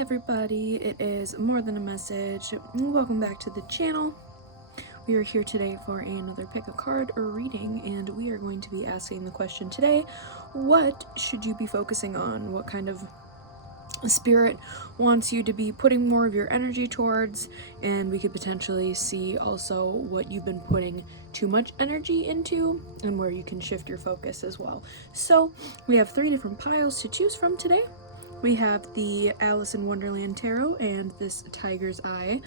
everybody, it is More Than a Message. Welcome back to the channel. We are here today for another pick a card or reading, and we are going to be asking the question today, what should you be focusing on? What kind of spirit wants you to be putting more of your energy towards? And we could potentially see also what you've been putting too much energy into and where you can shift your focus as well. So we have 3 different piles to choose from today. We have the Alice in Wonderland Tarot and this Tiger's Eye.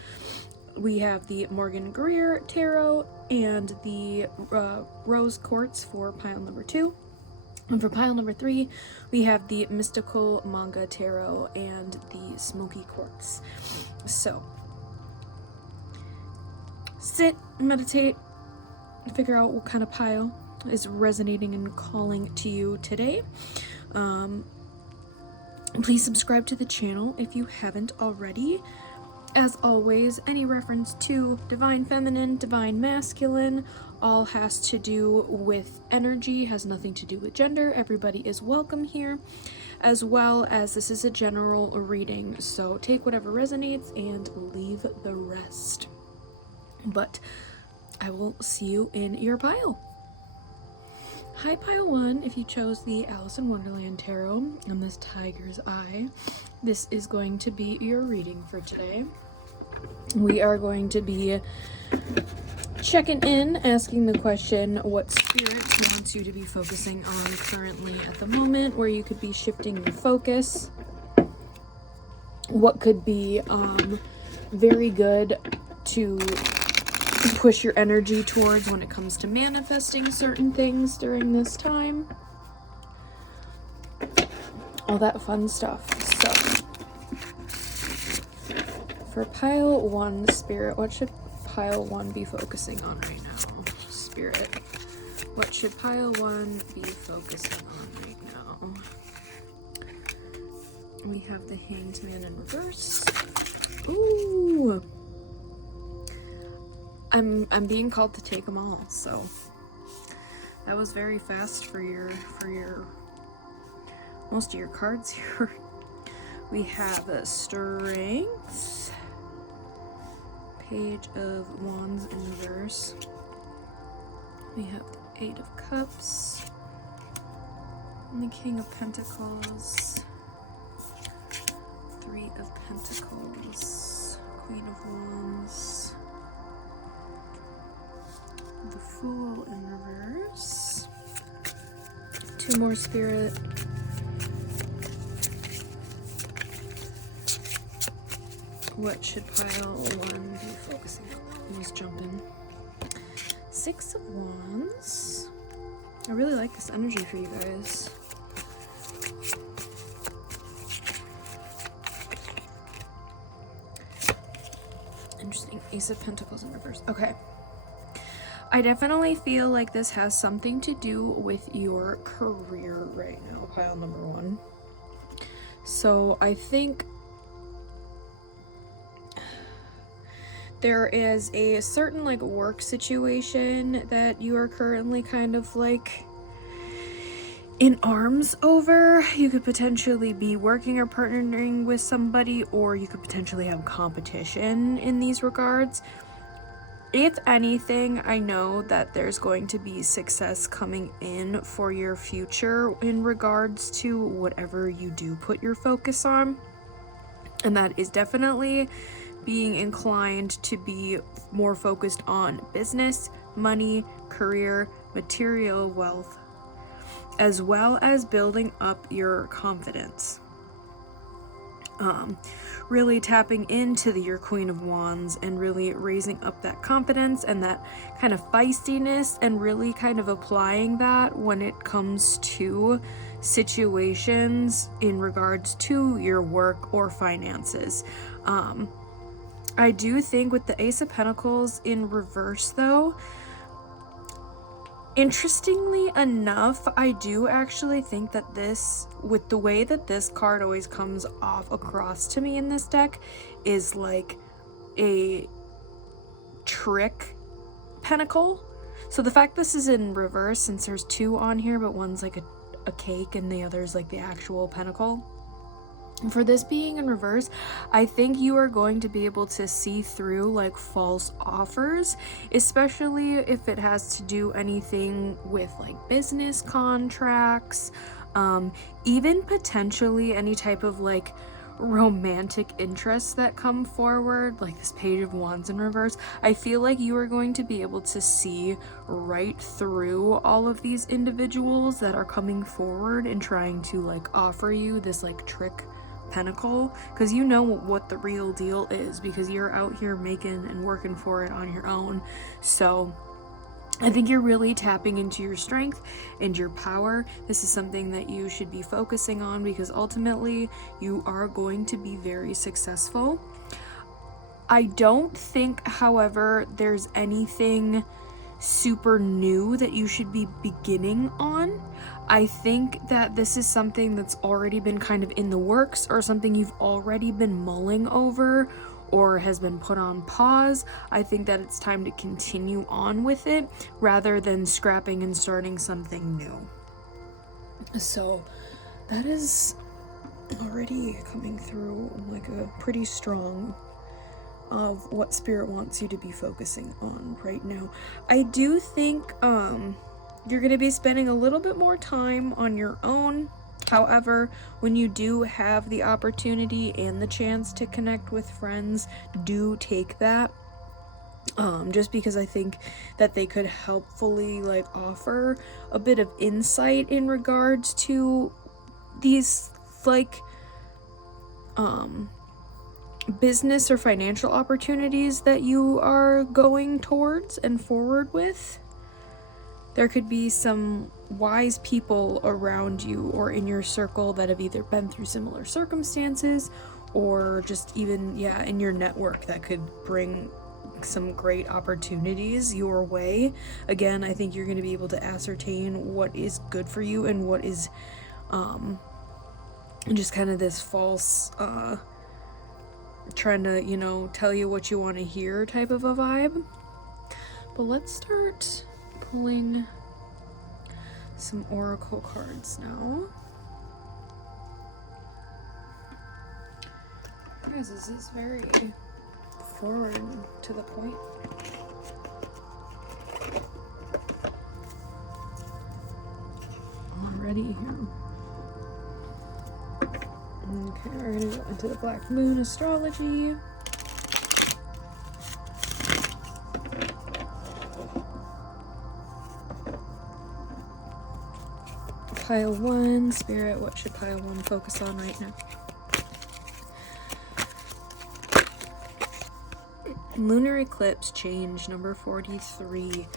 We have the Morgan Greer Tarot and the Rose Quartz for pile number 2. And for pile number 3, we have the Mystical Manga Tarot and the Smoky Quartz. So, sit, meditate, figure out what kind of pile is resonating and calling to you today. Please subscribe to the channel if you haven't already. As always, any reference to divine feminine, divine masculine, all has to do with energy, has nothing to do with gender. Everybody is welcome here, as well as this is a general reading, so take whatever resonates and leave the rest. But I will see you in your pile. Hi pile 1, if you chose the Alice in Wonderland Tarot and this Tiger's Eye, this is going to be your reading for today. We are going to be checking in, asking the question, what spirit wants you to be focusing on currently at the moment, where you could be shifting your focus, what could be very good to push your energy towards when it comes to manifesting certain things during this time. All that fun stuff. So, for pile 1, Spirit, what should pile 1 be focusing on right now? Spirit, what should pile 1 be focusing on right now? We have the Hanged Man in reverse. Ooh! I'm being called to take them all, so that was very fast for your most of your cards here. We have Strength, Page of Wands in reverse. We have the 8 of Cups, and the King of Pentacles, 3 of Pentacles, Queen of Wands, the Fool in reverse. 2 more, Spirit. What should pile 1 be focusing on? I'm just jumping. 6 of Wands. I really like this energy for you guys. Interesting. Ace of Pentacles in reverse. Okay. I definitely feel like this has something to do with your career right now, pile number 1. So I think there is a certain like work situation that you are currently kind of like in arms over. You could potentially be working or partnering with somebody, or you could potentially have competition in these regards. If anything, I know that there's going to be success coming in for your future in regards to whatever you do put your focus on. And that is definitely being inclined to be more focused on business, money, career, material wealth, as well as building up your confidence. Really tapping into your Queen of Wands and really raising up that confidence and that kind of feistiness, and really kind of applying that when it comes to situations in regards to your work or finances. I do think with the Ace of Pentacles in reverse though, interestingly enough, I do actually think that this, with the way that this card always comes off across to me in this deck, is like a trick pentacle. So the fact this is in reverse, since there's 2 on here, but one's like a cake and the other's like the actual pentacle, For this being in reverse, I think you are going to be able to see through like false offers, especially if it has to do anything with like business contracts, even potentially any type of like romantic interests that come forward, like this Page of Wands in reverse. I feel like you are going to be able to see right through all of these individuals that are coming forward and trying to like offer you this like trick pentacle, because you know what the real deal is, because you're out here making and working for it on your own. So I think you're really tapping into your strength and your power. This is something that you should be focusing on, because ultimately you are going to be very successful. I don't think, however, there's anything super new that you should be beginning on. I think that this is something that's already been kind of in the works, or something you've already been mulling over, or has been put on pause. I think that it's time to continue on with it rather than scrapping and starting something new. So that is already coming through like a pretty strong of what Spirit wants you to be focusing on right now. I do think you're going to be spending a little bit more time on your own. However, when you do have the opportunity and the chance to connect with friends, do take that. Just because I think that they could helpfully like offer a bit of insight in regards to these like business or financial opportunities that you are going towards and forward with. There could be some wise people around you or in your circle that have either been through similar circumstances, or just even, in your network that could bring some great opportunities your way. Again, I think you're going to be able to ascertain what is good for you and what is just kind of this false trying to, tell you what you want to hear type of a vibe. But let's start pulling some oracle cards now. Guys, this is very forward to the point. Already here. Okay, we're gonna go into the Black Moon astrology. Pile 1, Spirit, what should pile 1 focus on right now? Lunar eclipse change number 43.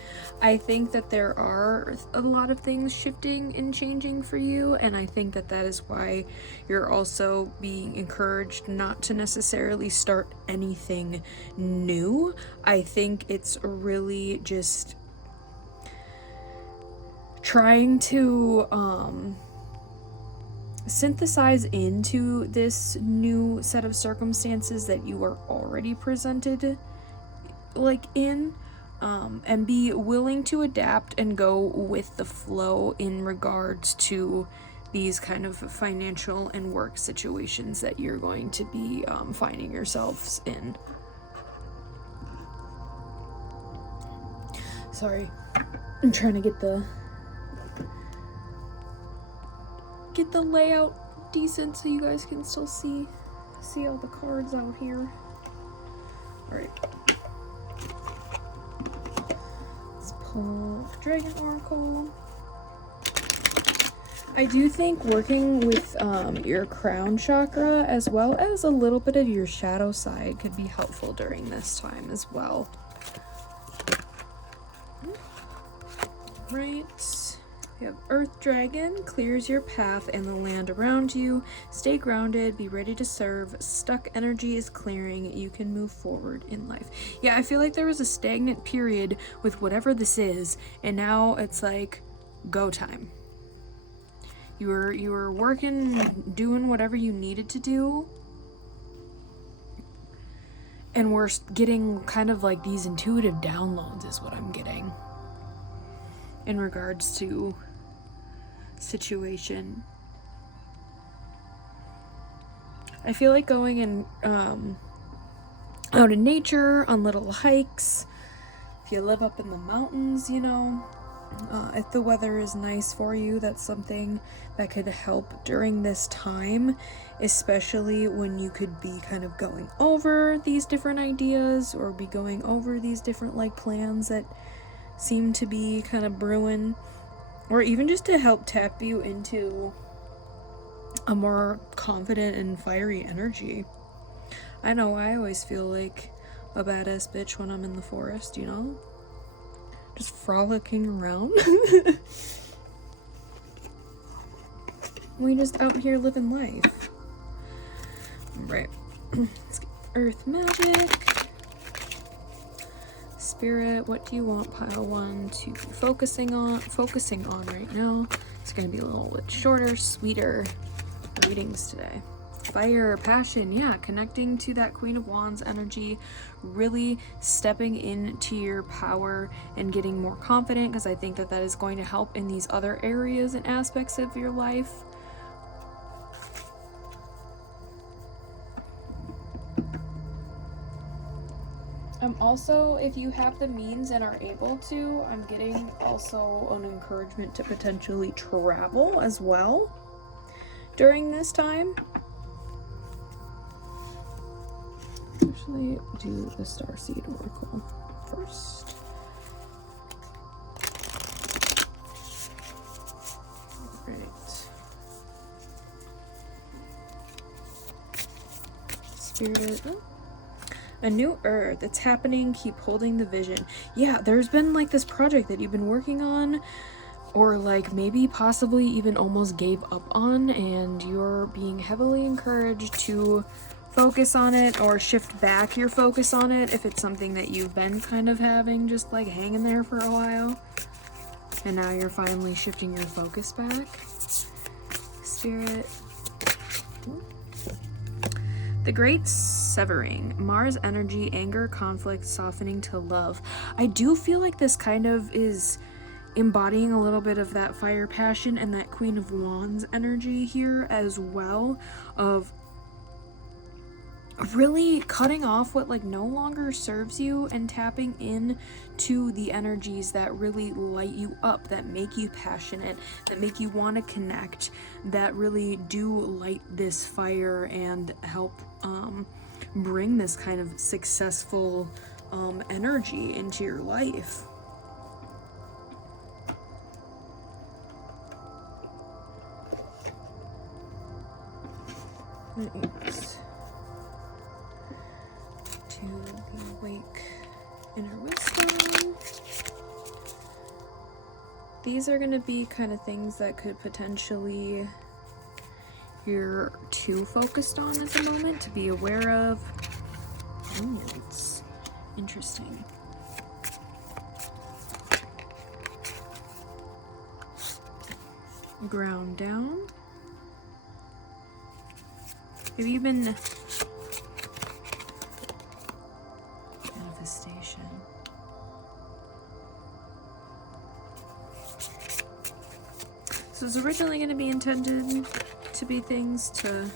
I think that there are a lot of things shifting and changing for you, and I think that that is why you're also being encouraged not to necessarily start anything new. I think it's really just trying to synthesize into this new set of circumstances that you are already presented in, and be willing to adapt and go with the flow in regards to these kind of financial and work situations that you're going to be finding yourselves in. Sorry, I'm trying to get the layout decent so you guys can still see all the cards out here. Alright. Let's pull Dragon Oracle. I do think working with your crown chakra as well as a little bit of your shadow side could be helpful during this time as well. Right. We have Earth Dragon, clears your path and the land around you. Stay grounded, be ready to serve. Stuck energy is clearing. You can move forward in life. Yeah, I feel like there was a stagnant period with whatever this is, and now it's like go time. You were working, doing whatever you needed to do, and we're getting kind of like these intuitive downloads is what I'm getting in regards to situation. I feel like going in out in nature on little hikes. If you live up in the mountains, you know, if the weather is nice for you, that's something that could help during this time, especially when you could be kind of going over these different ideas or be going over these different like plans that seem to be kind of brewing, or even just to help tap you into a more confident and fiery energy. I know I always feel like a badass bitch when I'm in the forest, you know? Just frolicking around. We just out here living life. Right. Let's get earth magic. Spirit, what do you want pile 1 to be focusing on right now? It's gonna be a little bit shorter, sweeter readings today. Fire, passion, yeah, connecting to that Queen of Wands energy, really stepping into your power and getting more confident, because I think that that is going to help in these other areas and aspects of your life. Also, if you have the means and are able to, I'm getting also an encouragement to potentially travel as well during this time. Actually, do the Starseed Oracle first. Right. Spirit. Oh. A new earth. It's happening. Keep holding the vision. Yeah, there's been like this project that you've been working on, or like maybe possibly even almost gave up on, and you're being heavily encouraged to focus on it or shift back your focus on it if it's something that you've been kind of having just like hanging there for a while, and now you're finally shifting your focus back. Spirit. The Great Severing. Mars energy, anger, conflict, softening to love. I do feel like this kind of is embodying a little bit of that fire, passion, and that Queen of Wands energy here as well, of really cutting off what like no longer serves you and tapping in to the energies that really light you up, that make you passionate, that make you want to connect, that really do light this fire and help bring this kind of successful energy into your life. Right. To the awake inner wisdom. These are going to be kind of things that could potentially you're too focused on at the moment to be aware of. Oh, it's interesting. Ground down. Have you been manifestation? So it's originally going to be intended to be things to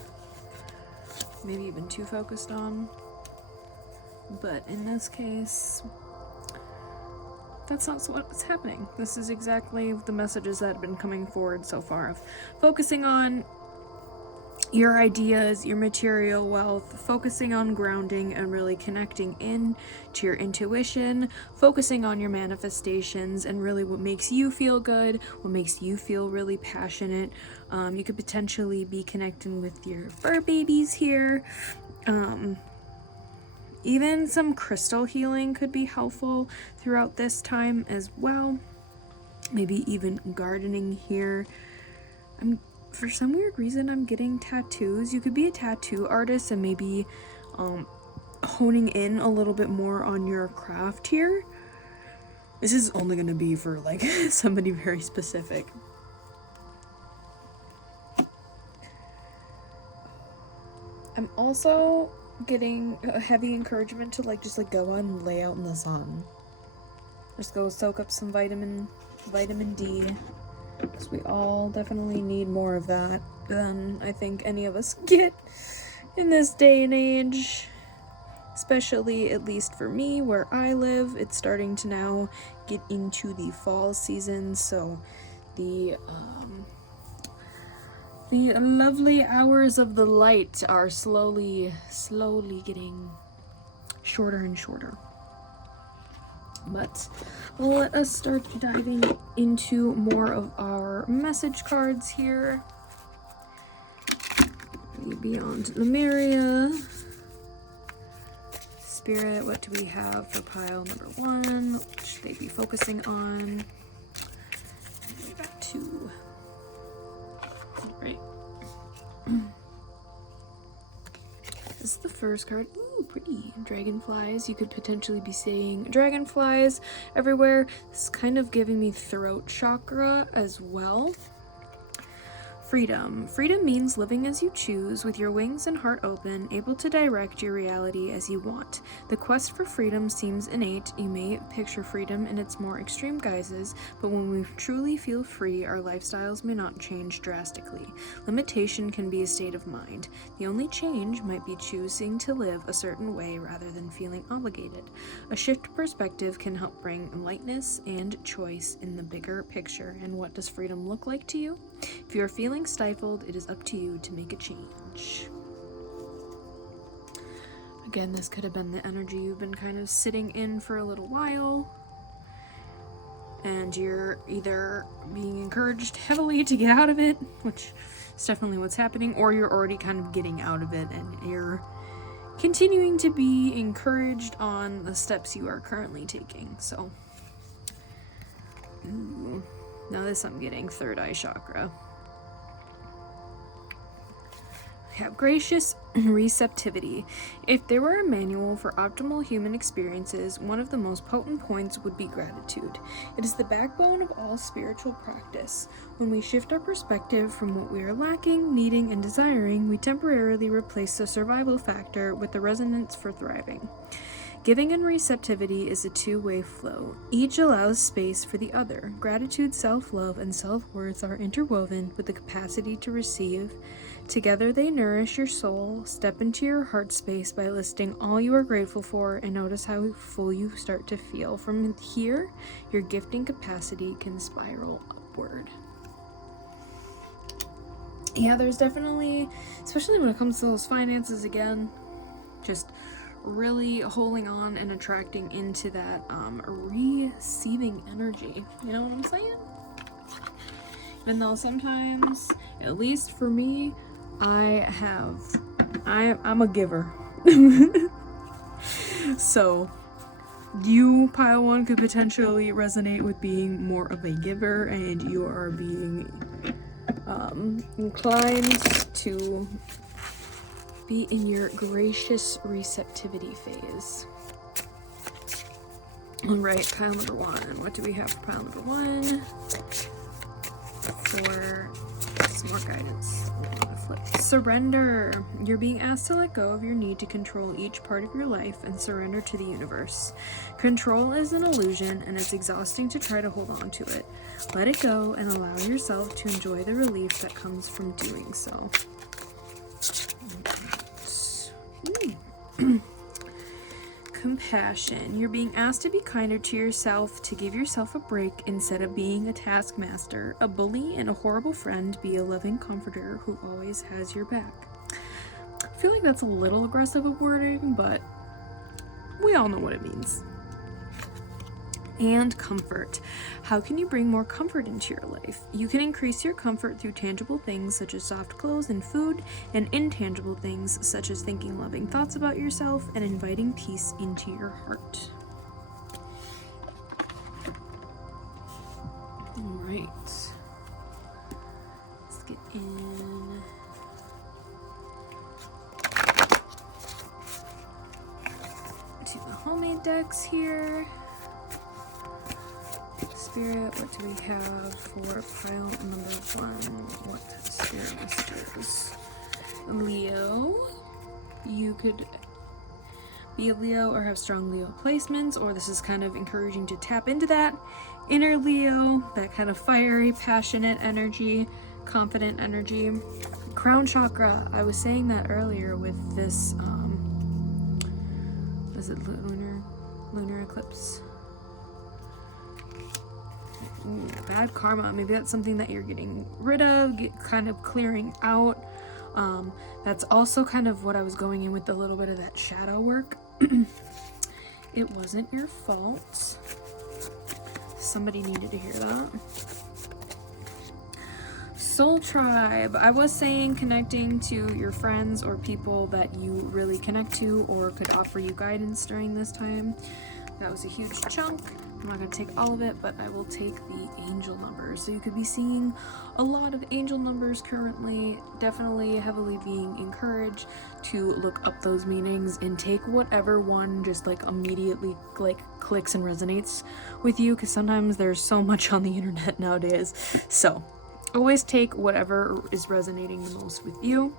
maybe even too focused on, but in this case that's not what's happening. This is exactly the messages that have been coming forward so far, of focusing on your ideas, your material wealth, focusing on grounding and really connecting in to your intuition, focusing on your manifestations and really what makes you feel good, what makes you feel really passionate. You could potentially be connecting with your fur babies here. Even some crystal healing could be helpful throughout this time as well. Maybe even gardening here. For some weird reason, I'm getting tattoos. You could be a tattoo artist and maybe honing in a little bit more on your craft here. This is only going to be for like somebody very specific. I'm also getting a heavy encouragement to like just like go out and lay out in the sun. Just go soak up some vitamin D. Because we all definitely need more of that than I think any of us get in this day and age, especially at least for me where I live, it's starting to now get into the fall season, so the lovely hours of the light are slowly getting shorter and shorter. But let us start diving into more of our message cards here. Beyond Lemuria. Spirit, what do we have for pile number 1? What should they be focusing on? We got 2. Alright. This is the first card. Ooh, pretty. Dragonflies. You could potentially be seeing dragonflies everywhere. This is kind of giving me throat chakra as well. Freedom. Freedom means living as you choose, with your wings and heart open, able to direct your reality as you want. The quest for freedom seems innate. You may picture freedom in its more extreme guises, but when we truly feel free, our lifestyles may not change drastically. Limitation can be a state of mind. The only change might be choosing to live a certain way rather than feeling obligated. A shift of perspective can help bring lightness and choice in the bigger picture. And what does freedom look like to you? If you are feeling stifled, it is up to you to make a change. Again, this could have been the energy you've been kind of sitting in for a little while, and you're either being encouraged heavily to get out of it, which is definitely what's happening, or you're already kind of getting out of it and you're continuing to be encouraged on the steps you are currently taking. So, ooh. Now this I'm getting third eye chakra. We have gracious receptivity. If there were a manual for optimal human experiences, one of the most potent points would be gratitude. It is the backbone of all spiritual practice. When we shift our perspective from what we are lacking, needing, and desiring, we temporarily replace the survival factor with the resonance for thriving. Giving and receptivity is a two-way flow. Each allows space for the other. Gratitude, self-love, and self-worth are interwoven with the capacity to receive. Together they nourish your soul. Step into your heart space by listing all you are grateful for and notice how full you start to feel. From here, your gifting capacity can spiral upward. Yeah, there's definitely, especially when it comes to those finances again, just really holding on and attracting into that receiving energy. You know what I'm saying? Even though sometimes, at least for me, I'm a giver. So you, pile 1, could potentially resonate with being more of a giver, and you are being inclined to be in your gracious receptivity phase. Alright, pile number 1. What do we have for pile number 1? For some more guidance. Flip. Surrender. You're being asked to let go of your need to control each part of your life and surrender to the universe. Control is an illusion, and it's exhausting to try to hold on to it. Let it go and allow yourself to enjoy the relief that comes from doing so. Compassion. You're being asked to be kinder to yourself, to give yourself a break instead of being a taskmaster, a bully, and a horrible friend. Be a loving comforter who always has your back. I feel like that's a little aggressive of wording, but we all know what it means. And comfort. How can you bring more comfort into your life? You can increase your comfort through tangible things such as soft clothes and food, and intangible things such as thinking loving thoughts about yourself and inviting peace into your heart. Alright. Let's get in to the homemade decks here. Spirit, what do we have for pile number 1? What spirit messages? Leo. You could be a Leo or have strong Leo placements, or this is kind of encouraging to tap into that inner Leo, that kind of fiery, passionate energy, confident energy. Crown chakra. I was saying that earlier with this, is it lunar eclipse? Ooh, bad karma. Maybe that's something that you're getting rid of, kind of clearing out. That's also kind of what I was going in with a little bit of that shadow work. It wasn't your fault. Somebody needed to hear that. Soul tribe. I was saying connecting to your friends or people that you really connect to or could offer you guidance during this time. That was a huge chunk. I'm not going to take all of it, but I will take the angel numbers. So you could be seeing a lot of angel numbers currently. Definitely heavily being encouraged to look up those meanings and take whatever one just like immediately like clicks and resonates with you, because sometimes there's so much on the internet nowadays. So always take whatever is resonating the most with you.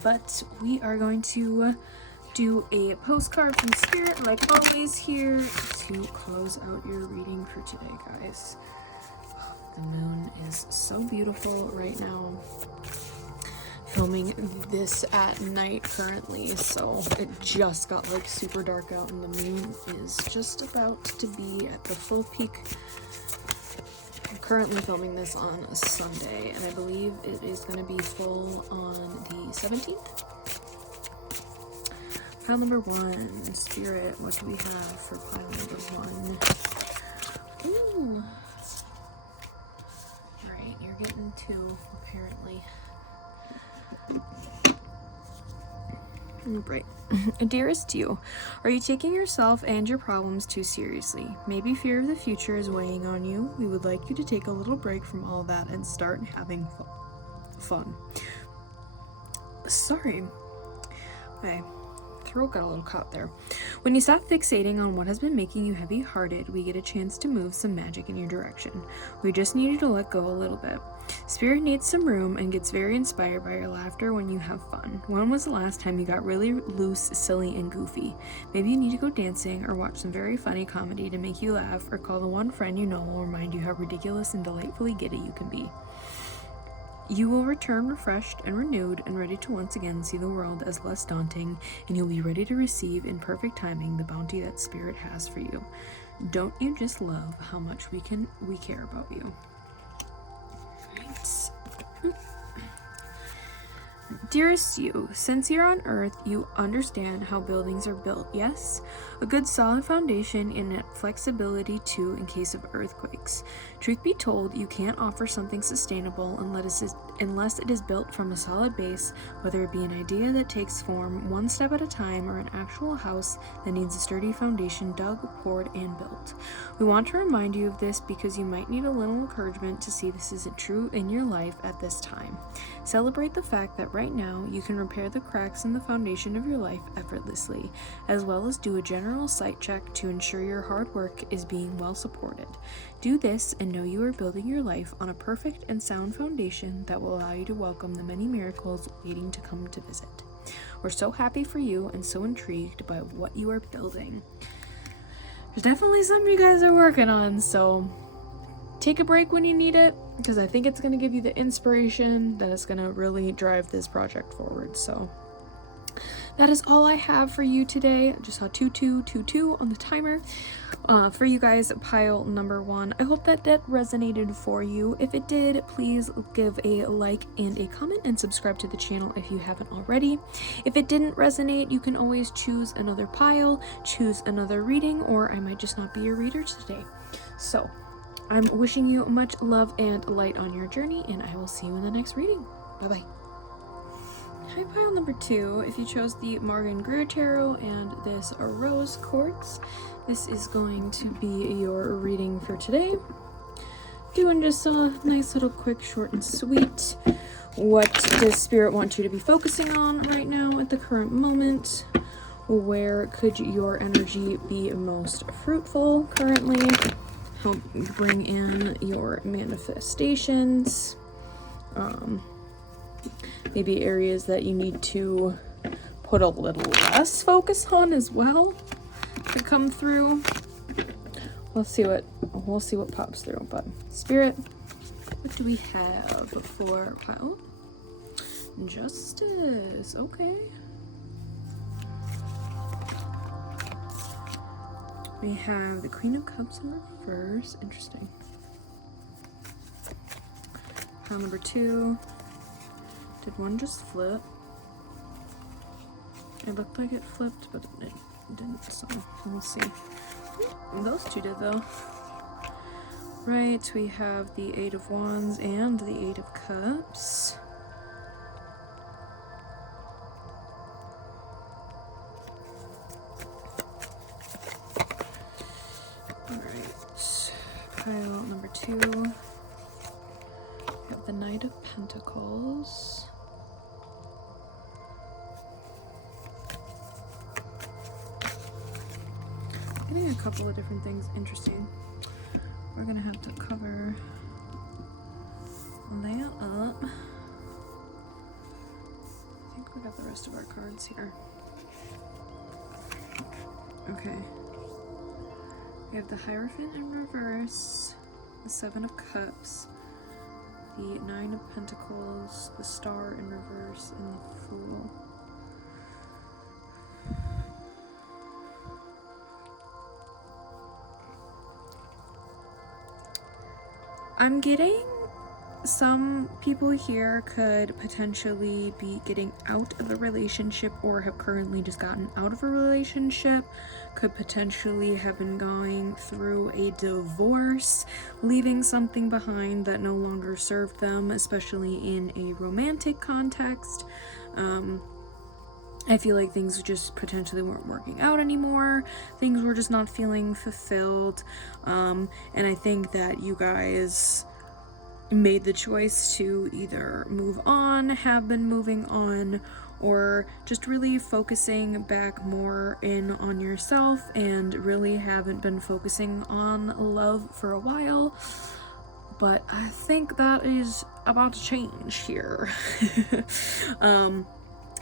But we are going to do a postcard from Spirit, like always, here to close out your reading for today, guys. The moon is so beautiful right now. Filming this at night currently, so it just got like super dark out and the moon is just about to be at the full peak. I'm currently filming this on a Sunday, and I believe it is going to be full on the 17th. Pile number 1, Spirit, what do we have for pile number 1? Ooh. Alright, you're getting 2, apparently. Right. Dearest you, are you taking yourself and your problems too seriously? Maybe fear of the future is weighing on you. We would like you to take a little break from all that and start having fun. Sorry. Okay. Throat got a little caught there. When you stop fixating on what has been making you heavy-hearted, we get a chance to move some magic in your direction. We just need you to let go a little bit. Spirit needs some room and gets very inspired by your laughter when you have fun. When was the last time you got really loose, silly, and goofy? Maybe you need to go dancing or watch some very funny comedy to make you laugh, or call the one friend you know will remind you how ridiculous and delightfully giddy you can be. You will return refreshed and renewed and ready to once again see the world as less daunting, and you'll be ready to receive in perfect timing the bounty that Spirit has for you. Don't you just love how much we care about you? Right. Dearest you, since you're on Earth, you understand how buildings are built, yes? A good solid foundation and flexibility too in case of earthquakes. Truth be told, you can't offer something sustainable unless it is built from a solid base, whether it be an idea that takes form one step at a time or an actual house that needs a sturdy foundation dug, poured, and built. We want to remind you of this because you might need a little encouragement to see this isn't true in your life at this time. Celebrate the fact that right now you can repair the cracks in the foundation of your life effortlessly, as well as do a general sight check to ensure your hard work is being well supported. Do this and know you are building your life on a perfect and sound foundation that will allow you to welcome the many miracles waiting to come to visit. We're so happy for you and so intrigued by what you are building. There's definitely something you guys are working on, so take a break when you need it, because I think it's going to give you the inspiration that is going to really drive this project forward. So that is all I have for you today. I just saw 2222 on the timer. For you guys, pile number 1. I hope that resonated for you. If it did, please give a like and a comment and subscribe to the channel if you haven't already. If it didn't resonate, you can always choose another pile, choose another reading, or I might just not be your reader today. So I'm wishing you much love and light on your journey, and I will see you in the next reading. Bye-bye. Hi, pile number 2. If you chose the Morgan Greer Tarot and this Rose Quartz, this is going to be your reading for today. Doing just a nice little quick, short, and sweet. What does Spirit want you to be focusing on right now at the current moment? Where could your energy be most fruitful currently? Help bring in your manifestations. Maybe areas that you need to put a little less focus on as well to come through. We'll see what pops through. But Spirit, what do we have for pile? Justice, okay. We have the Queen of Cups in reverse. Interesting. Pile number 2. Did one just flip? It looked like it flipped, but it didn't, so we'll see. Those two did, though. Right, we have the 8 of Wands and the 8 of Cups. Alright, pile number 2. We have the Knight of Pentacles. Getting a couple of different things interesting. We're gonna have to cover that up. I think we got the rest of our cards here. Okay. We have the Hierophant in reverse, the 7 of Cups, the 9 of Pentacles, the Star in reverse, and the Fool. I'm getting some people here could potentially be getting out of a relationship or have currently just gotten out of a relationship, could potentially have been going through a divorce, leaving something behind that no longer served them, especially in a romantic context. I feel like things just potentially weren't working out anymore. Things were just not feeling fulfilled. And I think that you guys made the choice to either move on, have been moving on, or just really focusing back more in on yourself and really haven't been focusing on love for a while. But I think that is about to change here.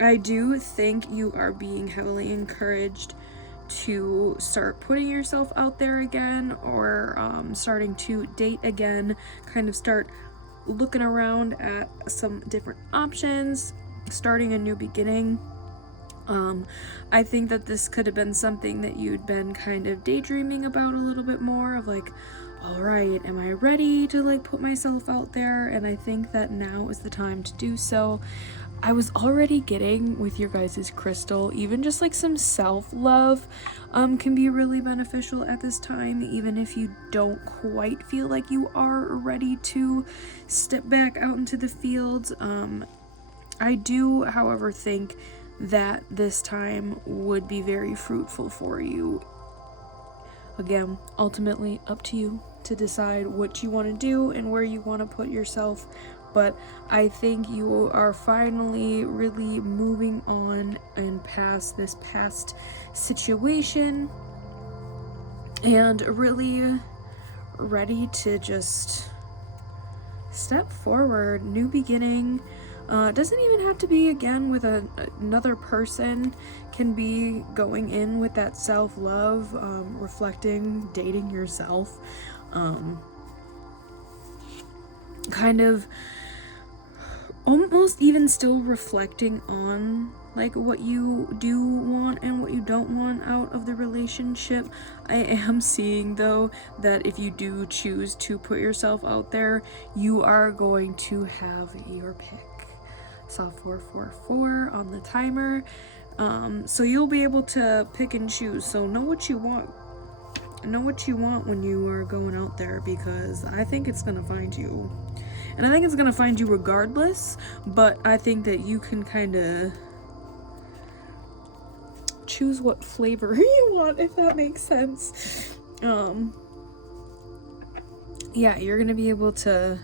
I do think you are being heavily encouraged to start putting yourself out there again, or starting to date again, kind of start looking around at some different options, starting a new beginning. I think that this could have been something that you'd been kind of daydreaming about a little bit more, of like, all right, am I ready to like put myself out there? And I think that now is the time to do so. I was already getting with your guys' crystal, even just like some self-love can be really beneficial at this time, even if you don't quite feel like you are ready to step back out into the fields. I do, however, think that this time would be very fruitful for you. Again, ultimately up to you to decide what you want to do and where you want to put yourself. But I think you are finally really moving on and past this past situation and really ready to just step forward, new beginning. Doesn't even have to be again with another person, can be going in with that self-love, reflecting, dating yourself, kind of almost even still reflecting on like what you do want and what you don't want out of the relationship. I am seeing though that if you do choose to put yourself out there, you are going to have your pick. Saw 444 on the timer, so you'll be able to pick and choose. So know what you want when you are going out there, because I think it's gonna find you, and I think it's gonna find you regardless. But I think that you can kind of choose what flavor you want, if that makes sense. Yeah, you're gonna be able to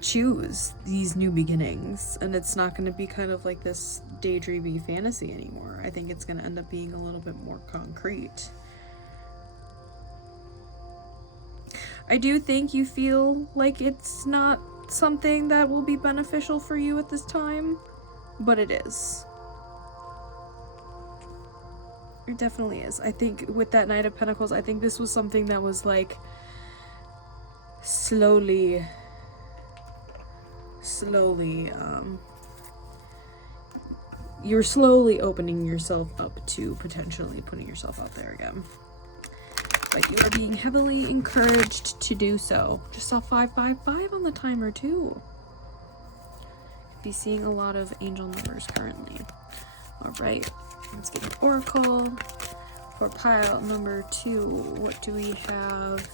choose these new beginnings, and it's not going to be kind of like this daydreamy fantasy anymore. I think it's going to end up being a little bit more concrete. I do think you feel like it's not something that will be beneficial for you at this time, but it is. It definitely is. I think with that Knight of Pentacles, I think this was something that was like slowly slowly, you're slowly opening yourself up to potentially putting yourself out there again. But you are being heavily encouraged to do so. Just saw 555 on the timer too. Be seeing a lot of angel numbers currently. All right, let's get an oracle for pile number 2. What do we have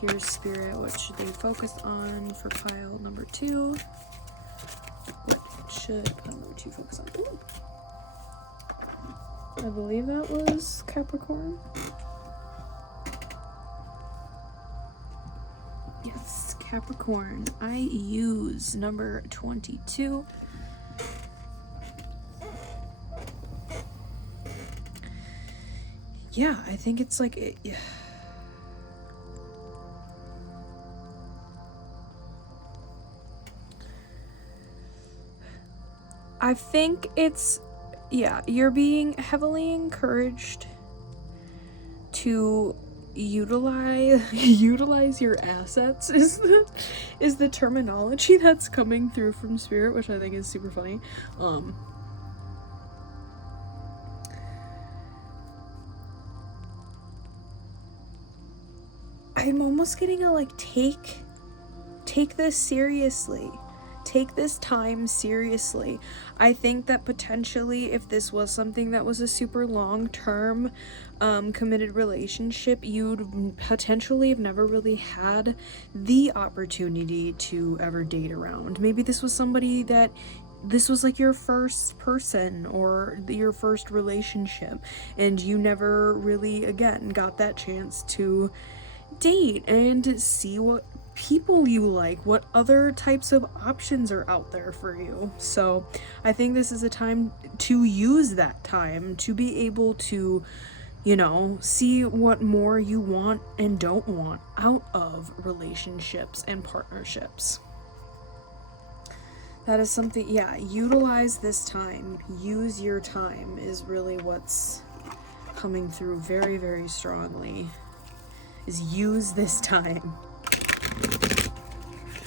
here, Spirit? What should they focus on for pile number 2? What should pile number 2 focus on? Ooh. I believe that was Capricorn. Yes, Capricorn. I use number 22. Yeah, I think it's like it, yeah. I think it's, yeah, you're being heavily encouraged to utilize your assets is the terminology that's coming through from Spirit, which I think is super funny. I'm almost getting a like take this seriously. Take this time seriously. I think that potentially if this was something that was a super long-term committed relationship, you'd potentially have never really had the opportunity to ever date around. Maybe this was somebody that this was like your first person or your first relationship, and you never really, again, got that chance to date and see what people you like, what other types of options are out there for you. So I think this is a time to use that time to be able to, you know, see what more you want and don't want out of relationships and partnerships. That is something, yeah, utilize this time. Use your time is really what's coming through very, very strongly. Is use this time.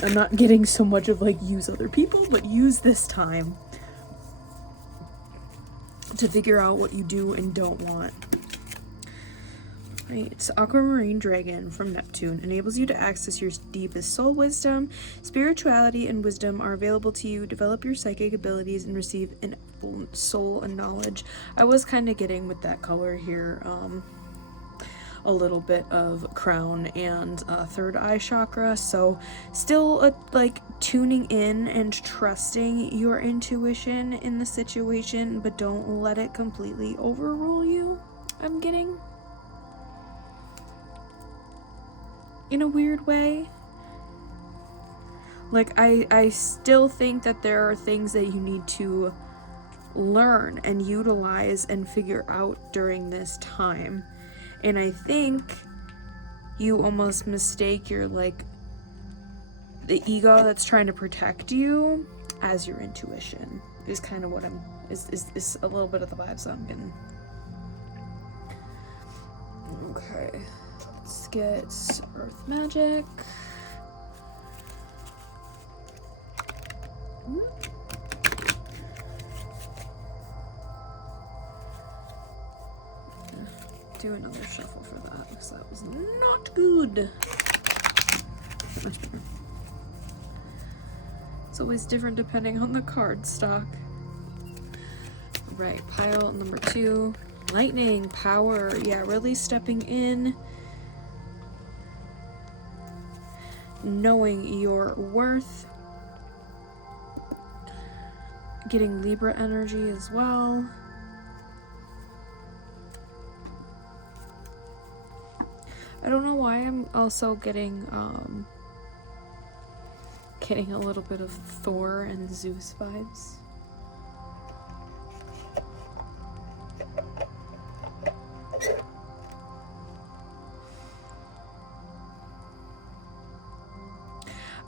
I'm not getting so much of like use other people, but use this time to figure out what you do and don't want. Right, so Aquamarine Dragon from Neptune enables you to access your deepest soul wisdom. Spirituality and wisdom are available to you. Develop your psychic abilities and receive an soul and knowledge. I was kind of getting with that color here, a little bit of crown and third eye chakra, so still like tuning in and trusting your intuition in the situation, but don't let it completely overrule you. I'm getting in a weird way. Like I still think that there are things that you need to learn and utilize and figure out during this time. And I think you almost mistake your, like, the ego that's trying to protect you as your intuition is kind of what I'm, is a little bit of the vibes I'm getting. Okay, let's get Earth Magic. Do another shuffle for that because that was not good. It's always different depending on the card stock. Right, pile number 2. Lightning, power. Yeah, really stepping in. Knowing your worth. Getting Libra energy as well. I don't know why I'm also getting a little bit of Thor and Zeus vibes.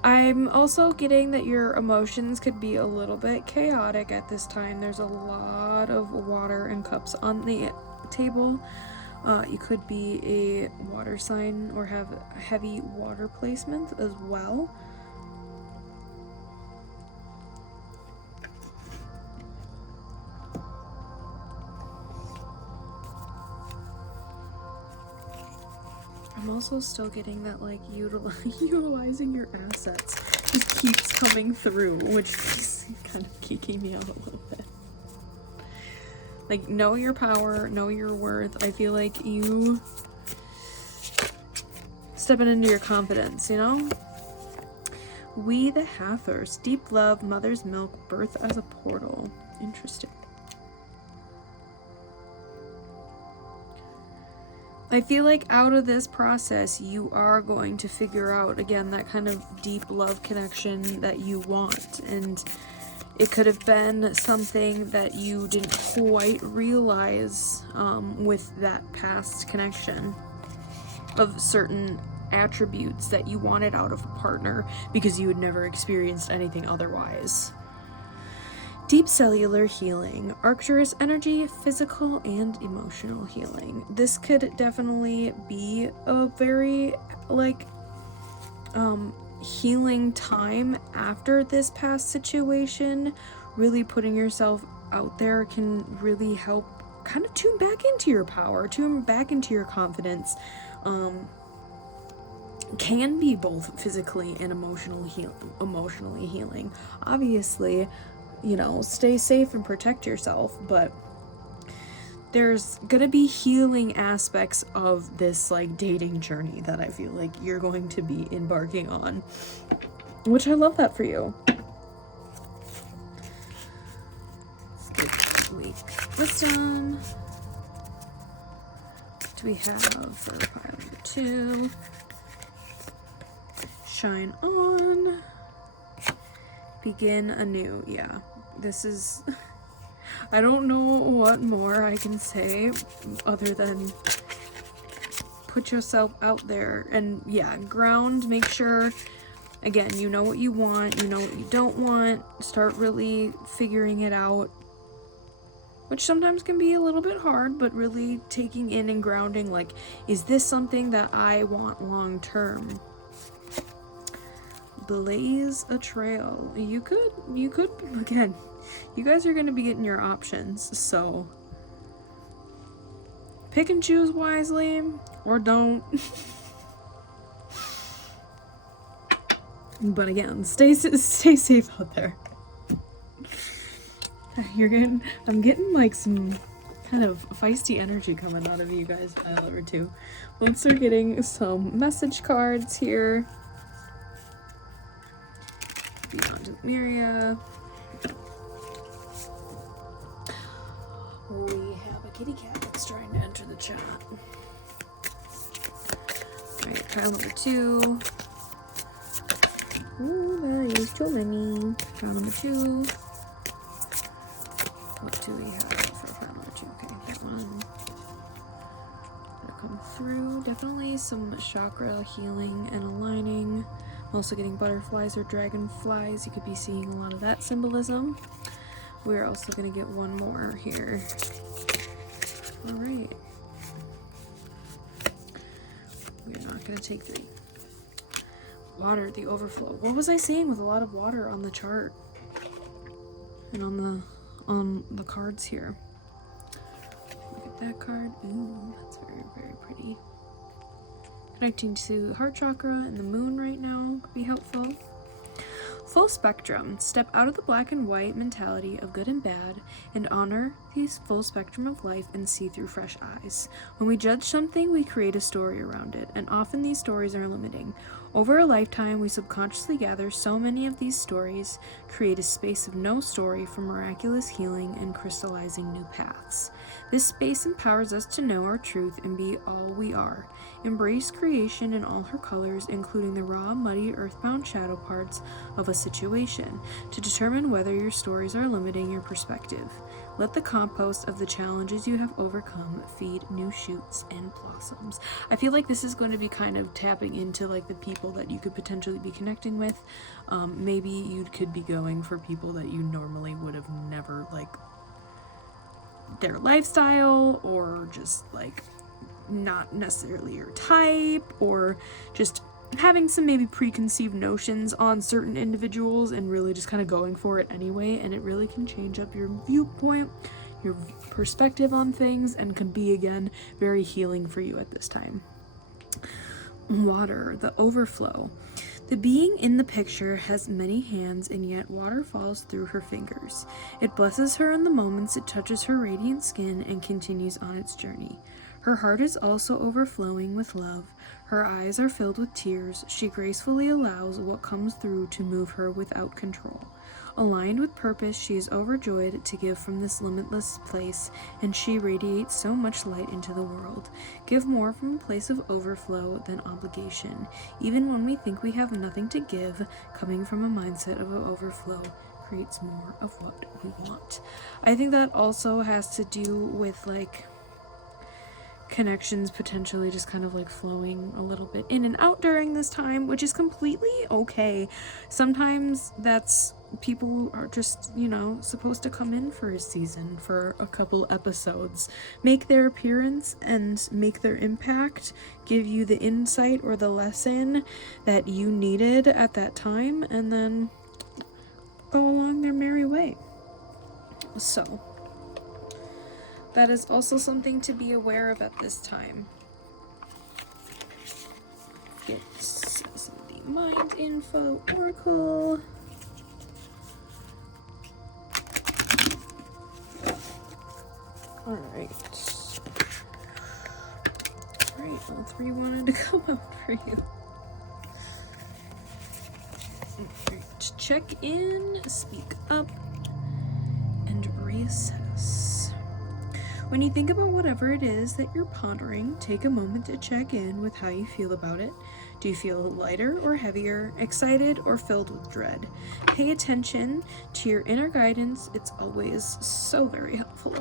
I'm also getting that your emotions could be a little bit chaotic at this time. There's a lot of water and cups on the table. You could be a water sign or have heavy water placement as well. also still getting that, like, utilizing your assets just keeps coming through, which is kind of geeking me out a little bit. Like, know your power, know your worth. I feel like you stepping into your confidence, you know? We the Hathors, deep love, mother's milk, birth as a portal. Interesting. I feel like out of this process, you are going to figure out, again, that kind of deep love connection that you want. And it could have been something that you didn't quite realize with that past connection of certain attributes that you wanted out of a partner because you had never experienced anything otherwise. Deep cellular healing, Arcturus energy, physical and emotional healing. This could definitely be a very, like, healing time after this past situation. Really putting yourself out there can really help kind of tune back into your power, tune back into your confidence. Can be both physically and emotionally healing. Obviously, you know, stay safe and protect yourself, but there's gonna be healing aspects of this, like, dating journey that I feel like you're going to be embarking on, which I love that for you. Let's get week wisdom. What do we have for pile number 2? Shine on. Begin anew. Yeah, this is... I don't know what more I can say other than put yourself out there and, yeah, ground. Make sure, again, you know what you want, you know what you don't want. Start really figuring it out, which sometimes can be a little bit hard, but really taking in and grounding, like, is this something that I want long term? Blaze a trail. You could, again, you guys are going to be getting your options, so pick and choose wisely, or don't. But again, stay safe out there. I'm getting like some kind of feisty energy coming out of you guys, pile over too. Once we're getting some message cards here. Beyond Miria. We have a kitty cat that's trying to enter the chat. Alright, pile number 2. Ooh, that is too many. Pile number 2. What do we have for pile number 2? Okay, that one. Gonna come through. Definitely some chakra healing and aligning. I'm also getting butterflies or dragonflies. You could be seeing a lot of that symbolism. We're also going to get one more here. All right. We're not going to take 3. Water, the overflow. What was I saying with a lot of water on the chart? And on the cards here. Look at that card. Ooh, that's very, very pretty. Connecting to heart chakra and the moon right now could be helpful. Full spectrum. Step out of the black and white mentality of good and bad and honor the full spectrum of life and see through fresh eyes. When we judge something, we create a story around it, and often these stories are limiting. Over a lifetime, we subconsciously gather so many of these stories, create a space of no story for miraculous healing and crystallizing new paths. This space empowers us to know our truth and be all we are. Embrace creation in all her colors, including the raw, muddy, earthbound shadow parts of a situation, to determine whether your stories are limiting your perspective. Let the compost of the challenges you have overcome feed new shoots and blossoms. I feel like this is going to be kind of tapping into like the people that you could potentially be connecting with. Maybe you could be going for people that you normally would have never, like, their lifestyle, or just like not necessarily your type, or just having some maybe preconceived notions on certain individuals and really just kind of going for it anyway, and it really can change up your viewpoint, your perspective on things, and can be, again, very healing for you at this time. Water, the overflow. The being in the picture has many hands, and yet water falls through her fingers. It blesses her in the moments it touches her radiant skin and continues on its journey. Her heart is also overflowing with love. Her eyes are filled with tears. She gracefully allows what comes through to move her without control. Aligned with purpose, she is overjoyed to give from this limitless place, and she radiates so much light into the world. Give more from a place of overflow than obligation. Even when we think we have nothing to give, coming from a mindset of overflow creates more of what we want. I think that also has to do with like connections potentially just kind of like flowing a little bit in and out during this time, which is completely okay. Sometimes that's people are just, you know, supposed to come in for a season for a couple episodes, make their appearance and make their impact, give you the insight or the lesson that you needed at that time, and then go along their merry way. So that is also something to be aware of at this time. Get some of the mind info oracle. Alright, all three wanted to come out for you. Alright, check in, speak up, and reassess. When you think about whatever it is that you're pondering, take a moment to check in with how you feel about it. Do you feel lighter or heavier, excited or filled with dread? Pay attention to your inner guidance. It's always so very helpful.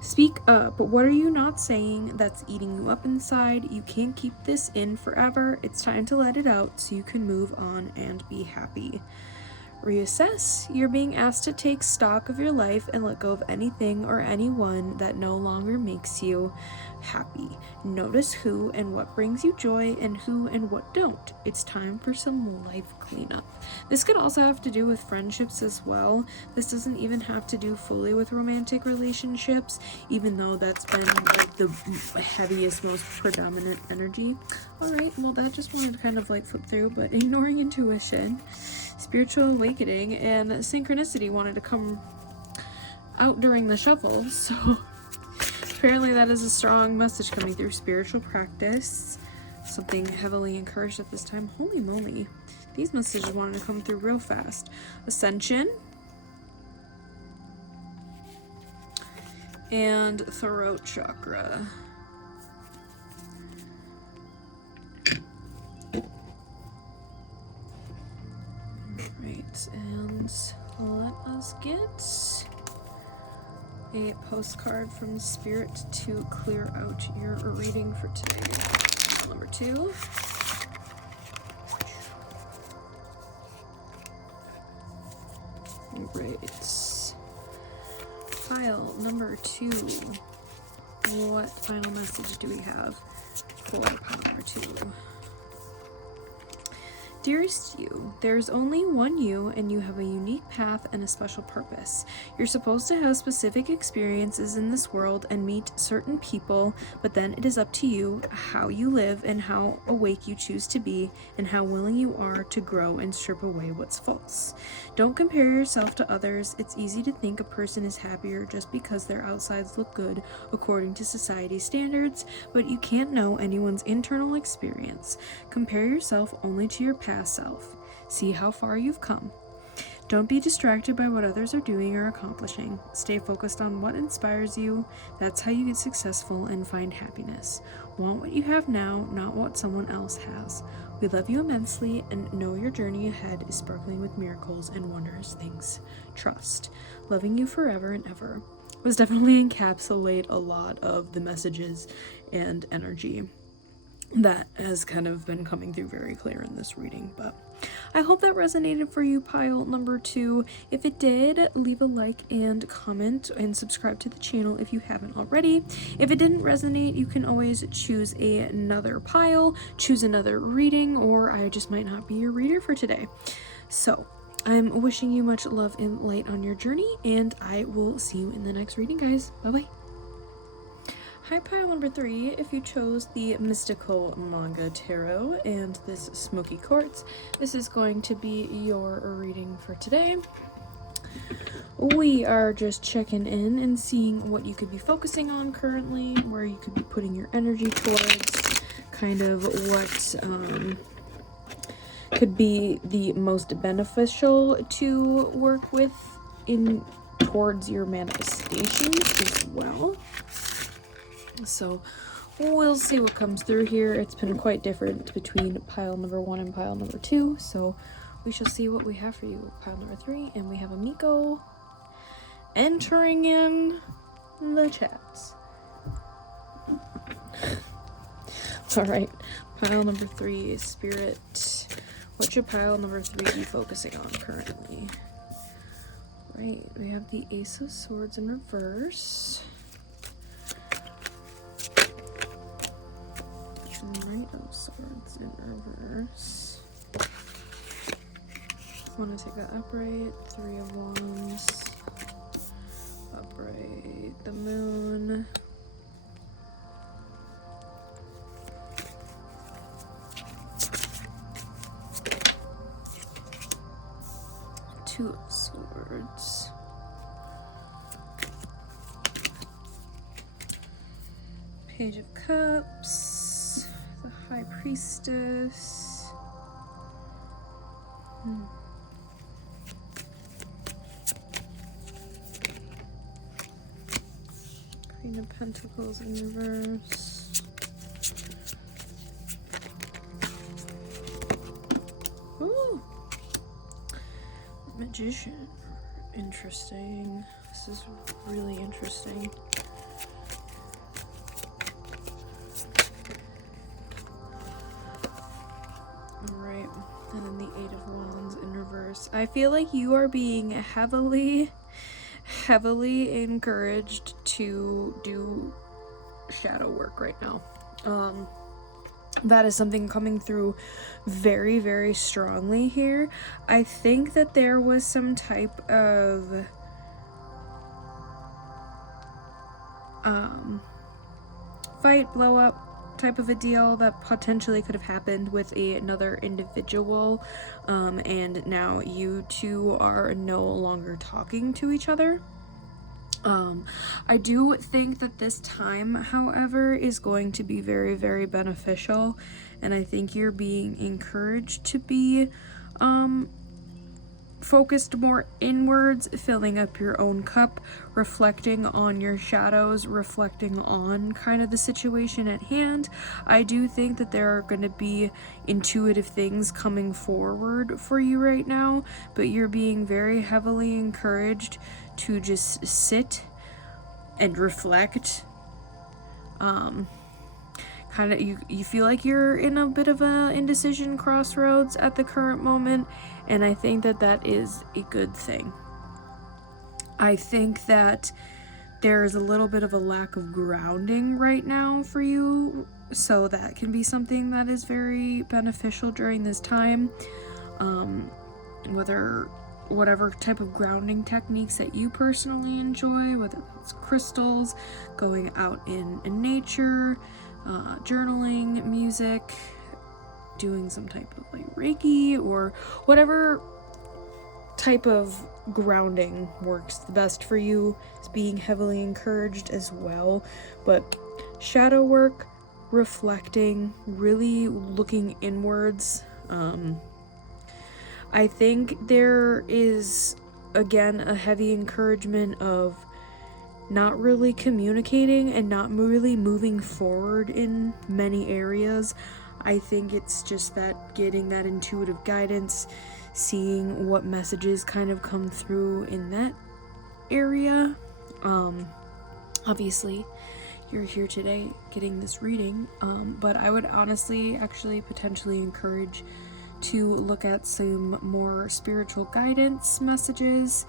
Speak up. What are you not saying that's eating you up inside? You can't keep this in forever. It's time to let it out so you can move on and be happy. Reassess. You're being asked to take stock of your life and let go of anything or anyone that no longer makes you happy. Notice who and what brings you joy and who and what don't. It's time for some life cleanup. This could also have to do with friendships as well. This doesn't even have to do fully with romantic relationships, even though that's been like the heaviest, most predominant energy. Alright, well that just wanted to kind of like flip through, but ignoring intuition, spiritual awakening, and synchronicity wanted to come out during the shuffle, so apparently that is a strong message coming through. Spiritual practice, something heavily encouraged at this time. Holy moly, these messages wanted to come through real fast. Ascension and throat chakra. Right, and let us get a postcard from Spirit to clear out your reading for today. Number 2. Right. Pile number 2. What final message do we have for pile number 2? Dearest you, there's only one you, and you have a unique path and a special purpose. You're supposed to have specific experiences in this world and meet certain people, but then it is up to you how you live and how awake you choose to be and how willing you are to grow and strip away what's false. Don't compare yourself to others. It's easy to think a person is happier just because their outsides look good according to society's standards, but you can't know anyone's internal experience. Compare yourself only to your past self. See how far you've come. Don't be distracted by what others are doing or accomplishing. Stay focused on what inspires you. That's how you get successful and find happiness. Want what you have now, not what someone else has. We love you immensely and know your journey ahead is sparkling with miracles and wondrous things. Trust. Loving you forever and ever. Was definitely encapsulate a lot of the messages and energy that has kind of been coming through very clear in this reading, but I hope that resonated for you, pile number 2. If it did, leave a like and comment and subscribe to the channel if you haven't already. If it didn't resonate, you can always choose another pile, choose another reading, or I just might not be your reader for today. So I'm wishing you much love and light on your journey, and I will see you in the next reading, guys. Bye bye. Hi, pile number 3. If you chose the Mystical Manga Tarot and this Smoky Quartz, this is going to be your reading for today. We are just checking in and seeing what you could be focusing on currently, where you could be putting your energy towards, kind of what could be the most beneficial to work with towards your manifestation as well. So we'll see what comes through here. It's been quite different between pile number 1 and pile number 2, so we shall see what we have for you with pile number 3. And we have Amiko entering in the chats. Alright, pile number 3 is Spirit. What should pile number 3 be focusing on currently? Right, we have the Ace of Swords in reverse. Knight of Swords in reverse. Want to take that upright. 3 of Wands. Upright. The Moon. Two of Swords. Page of Cups. The High Priestess. Queen of Pentacles in reverse. Ooh! Magician. Interesting. This is really interesting. Alright, and then the 8 of Wands in reverse. I feel like you are being heavily encouraged to do shadow work right now. That is something coming through very, very strongly here. I think that there was some type of fight, blow up type of a deal that potentially could have happened with another individual, and now you two are no longer talking to each other. I do think that this time, however, is going to be very, very beneficial, and I think you're being encouraged to be focused more inwards, filling up your own cup, reflecting on your shadows, reflecting on kind of the situation at hand. I do think that there are going to be intuitive things coming forward for you right now, but you're being very heavily encouraged to just sit and reflect. Kind of, you feel like you're in a bit of a indecision crossroads at the current moment, and I think that that is a good thing. I think that there is a little bit of a lack of grounding right now for you, so that can be something that is very beneficial during this time. Whatever type of grounding techniques that you personally enjoy, whether that's crystals, going out in nature, journaling, music, doing some type of like Reiki, or whatever type of grounding works the best for you is being heavily encouraged as well. But shadow work, reflecting, really looking inwards. I think there is, again, a heavy encouragement of not really communicating and not really moving forward in many areas. I think it's just that getting that intuitive guidance, seeing what messages kind of come through in that area. Obviously, you're here today getting this reading, but I would honestly actually potentially encourage to look at some more spiritual guidance messages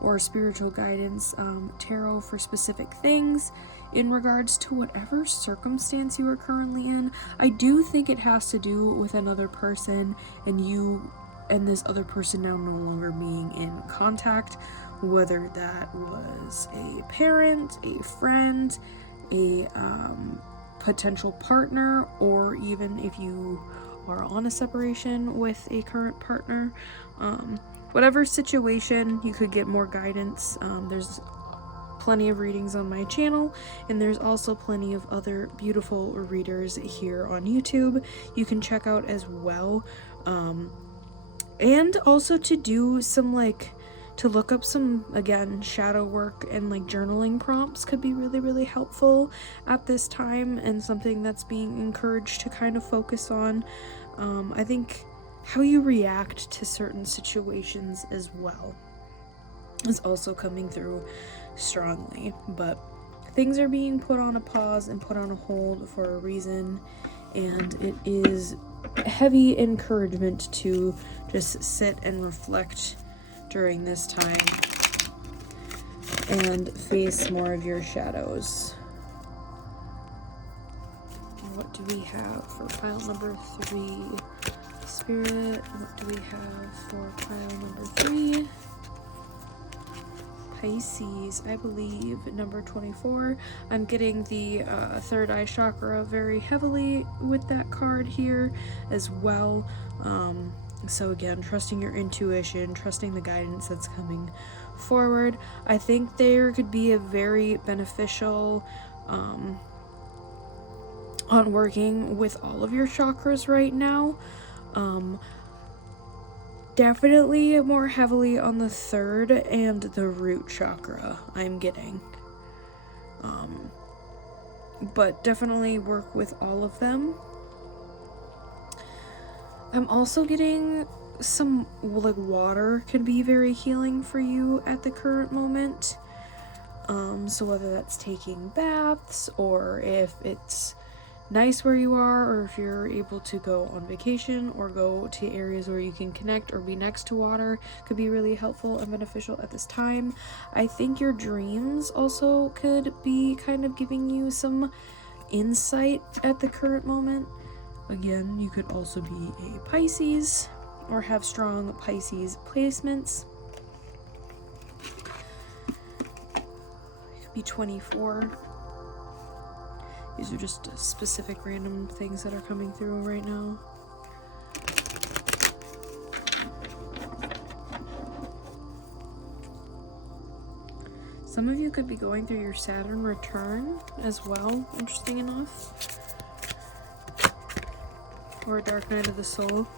or spiritual guidance tarot for specific things in regards to whatever circumstance you are currently in. I do think it has to do with another person and you and this other person now no longer being in contact, whether that was a parent, a friend, a potential partner, or even if you are on a separation with a current partner. Whatever situation, you could get more guidance. There's plenty of readings on my channel, and there's also plenty of other beautiful readers here on YouTube you can check out as well. And also to do some to look up some, again, shadow work and journaling prompts could be really, really helpful at this time, and something that's being encouraged to kind of focus on. I think how you react to certain situations as well is also coming through strongly, but things are being put on a pause and put on a hold for a reason, and it is heavy encouragement to just sit and reflect during this time and face more of your shadows. What do we have for pile number 3? Spirit, what do we have for pile number 3? Pisces, I believe, number 24. I'm getting the third eye chakra very heavily with that card here as well. So again, trusting your intuition, trusting the guidance that's coming forward. I think there could be a very beneficial on working with all of your chakras right now. Definitely more heavily on the third and the root chakra I'm getting. But definitely work with all of them. I'm also getting some water can be very healing for you at the current moment. So whether that's taking baths, or if it's nice where you are, or if you're able to go on vacation or go to areas where you can connect or be next to water, could be really helpful and beneficial at this time. I think your dreams also could be kind of giving you some insight at the current moment. Again, you could also be a Pisces or have strong Pisces placements. You could be 24. These are just specific random things that are coming through right now. Some of you could be going through your Saturn return as well, interesting enough. Or a dark night of the soul.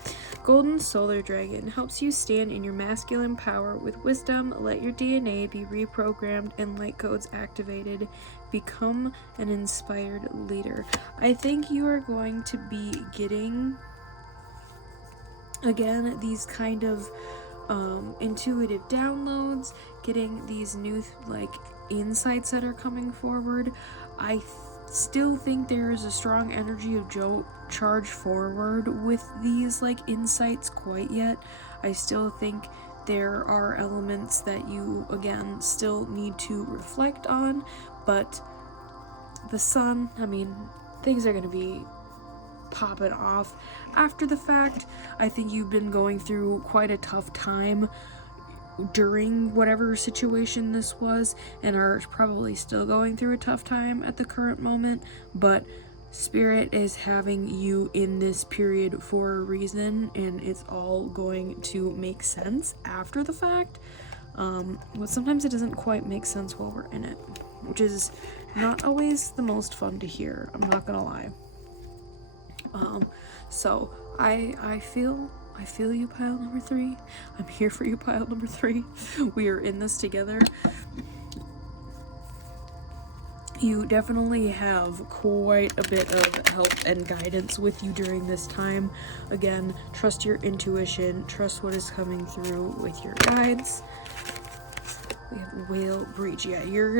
Golden Solar Dragon helps you stand in your masculine power with wisdom. Let your DNA be reprogrammed and light codes activated. Become an inspired leader. I think you are going to be getting, again, these kind of intuitive downloads, getting these new insights that are coming forward. I still think there is a strong energy of charge forward with these insights quite yet. I still think there are elements that you, again, still need to reflect on, but the sun, I mean, things are going to be popping off after the fact. I think you've been going through quite a tough time during whatever situation this was, and are probably still going through a tough time at the current moment, but Spirit is having you in this period for a reason, and it's all going to make sense after the fact. But sometimes it doesn't quite make sense while we're in it, which is not always the most fun to hear, I'm not gonna lie. So I feel you, pile number 3. I'm here for you, pile number 3. We are in this together. You definitely have quite a bit of help and guidance with you during this time. Again, trust your intuition, trust what is coming through with your guides. We have Whale Breach. Yeah, you're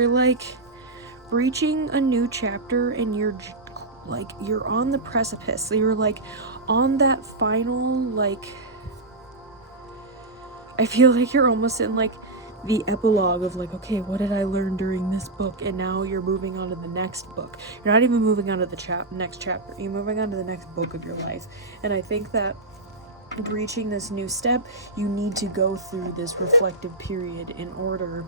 breaching a new chapter, and you're on the precipice. So you're on that final, I feel like you're almost in the epilogue of okay, what did I learn during this book? And now you're moving on to the next book. You're not even moving on to the next chapter. You're moving on to the next book of your life. And I think that reaching this new step, you need to go through this reflective period in order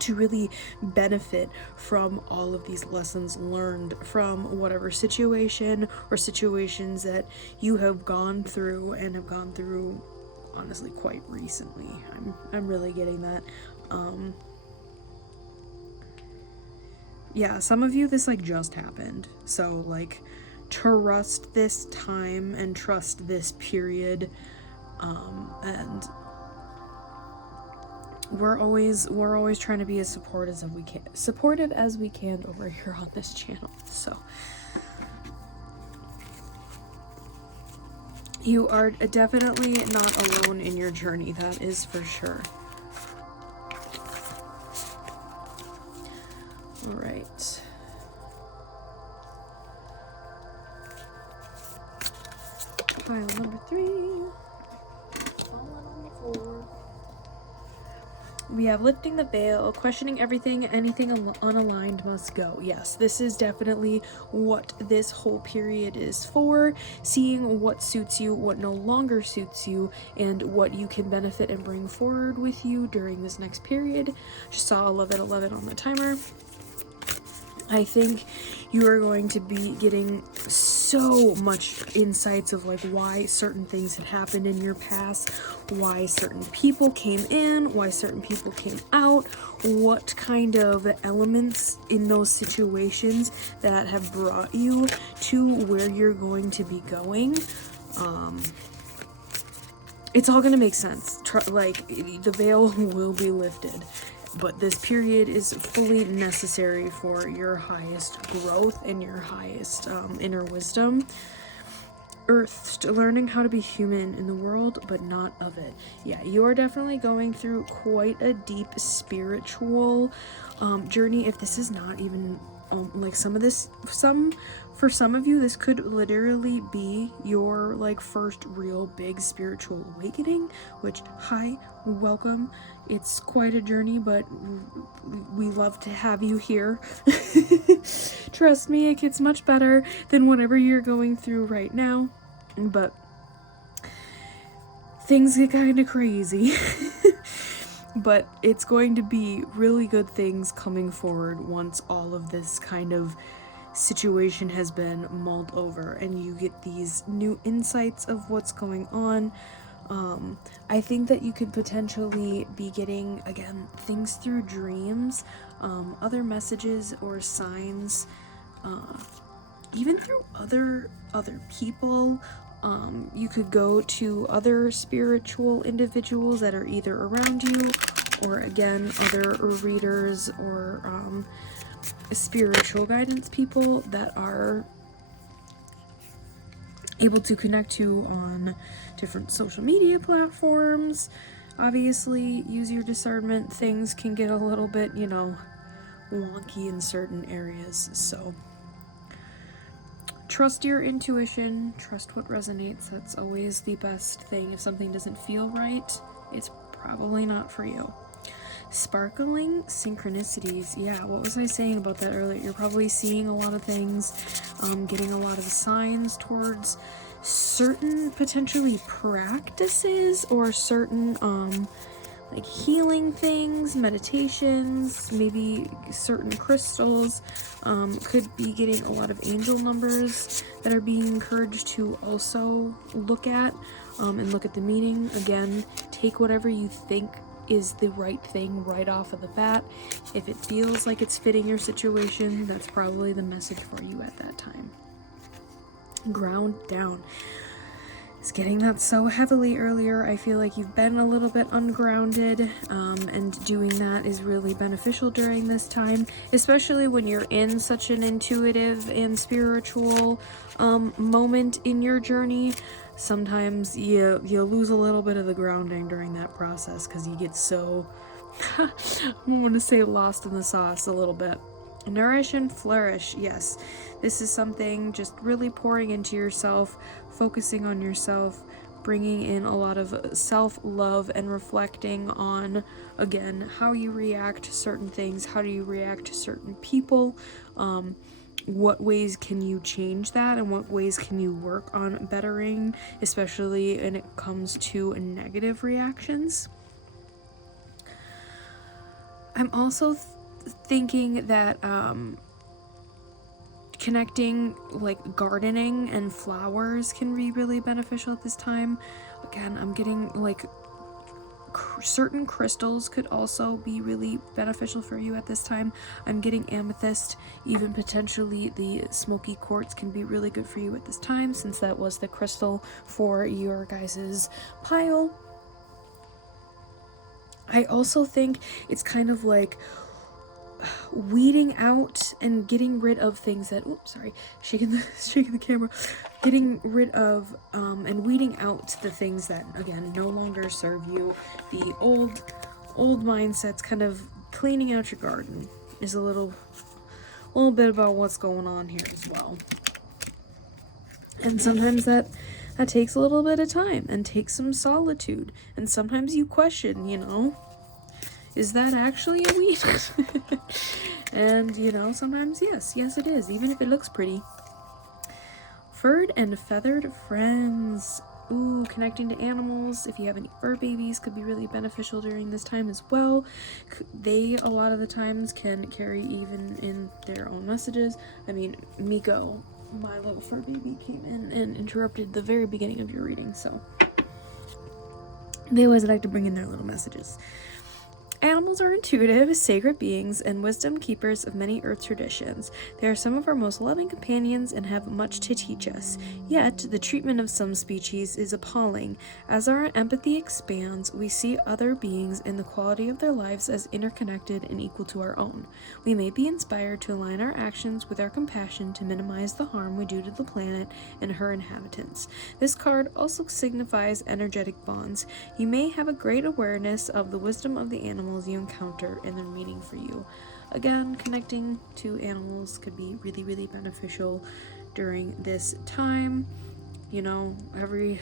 to really benefit from all of these lessons learned from whatever situation or situations that you have gone through, and have gone through honestly quite recently. I'm really getting that. Yeah, some of you this like just happened, so like trust this time and trust this period, and we're always trying to be as supportive as we can over here on this channel. So you are definitely not alone in your journey, that is for sure. All right. Pile number 3. Pile number 4. We have lifting the veil, questioning everything, anything unaligned must go. Yes, this is definitely what this whole period is for. Seeing what suits you, what no longer suits you, and what you can benefit and bring forward with you during this next period. Just saw 11:11 on the timer. I think you are going to be getting so much insights of like why certain things had happened in your past, why certain people came in, why certain people came out, what kind of elements in those situations that have brought you to where you're going to be going. It's all going to make sense. Like, the veil will be lifted. But this period is fully necessary for your highest growth and your highest inner wisdom. Earth, learning how to be human in the world, but not of it. Yeah, you are definitely going through quite a deep spiritual journey. If this is not even like for some of you, this could literally be your like first real big spiritual awakening, which, hi, welcome. It's quite a journey, but we love to have you here. Trust me, it gets much better than whatever you're going through right now, but things get kind of crazy. But it's going to be really good things coming forward once all of this kind of situation has been mulled over and you get these new insights of what's going on. I think that you could potentially be getting, again, things through dreams, other messages or signs, even through other people. You could go to other spiritual individuals that are either around you, or again, other readers or spiritual guidance people that are able to connect you on different social media platforms. Obviously, use your discernment. Things can get a little bit, wonky in certain areas, so trust your intuition, trust what resonates. That's always the best thing. If something doesn't feel right, it's probably not for you. Sparkling synchronicities. Yeah, what was I saying about that earlier? You're probably seeing a lot of things, getting a lot of signs towards certain potentially practices or certain like healing things, meditations, maybe certain crystals. Could be getting a lot of angel numbers that are being encouraged to also look at, and look at the meaning. Again, take whatever you think is the right thing right off of the bat. If it feels like it's fitting your situation, that's probably the message for you at that time. Ground down. It's getting that so heavily earlier. I feel like you've been a little bit ungrounded, and doing that is really beneficial during this time, especially when you're in such an intuitive and spiritual moment in your journey. Sometimes you lose a little bit of the grounding during that process because you get so, I want to say, lost in the sauce a little bit. Nourish and flourish. Yes, this is something just really pouring into yourself, focusing on yourself, bringing in a lot of self-love and reflecting on, again, how you react to certain things, how do you react to certain people, what ways can you change that, and what ways can you work on bettering, especially when it comes to negative reactions. I'm also thinking that connecting like gardening and flowers can be really beneficial at this time. Again, I'm getting like certain crystals could also be really beneficial for you at this time. I'm getting amethyst, even potentially the smoky quartz can be really good for you at this time, since that was the crystal for your guys's pile. I also think it's kind of like weeding out and getting rid of things that, oops, sorry, shaking the camera, getting rid of and weeding out the things that, again, no longer serve you. The old mindsets, kind of cleaning out your garden is a little bit about what's going on here as well. And sometimes that takes a little bit of time and takes some solitude, and sometimes you question, you know, is that actually a weed? And, you know, sometimes yes it is, even if it looks pretty. Furred and feathered friends. Ooh, connecting to animals. If you have any fur babies, could be really beneficial during this time as well. They, a lot of the times, can carry even in their own messages. I mean, Miko, my little fur baby, came in and interrupted the very beginning of your reading, so they always like to bring in their little messages. Animals are intuitive, sacred beings, and wisdom keepers of many earth traditions. They are some of our most loving companions and have much to teach us. Yet, the treatment of some species is appalling. As our empathy expands, we see other beings in the quality of their lives as interconnected and equal to our own. We may be inspired to align our actions with our compassion to minimize the harm we do to the planet and her inhabitants. This card also signifies energetic bonds. You may have a great awareness of the wisdom of the animals you encounter and their meaning for you. Again, connecting to animals could be really, really beneficial during this time. You know,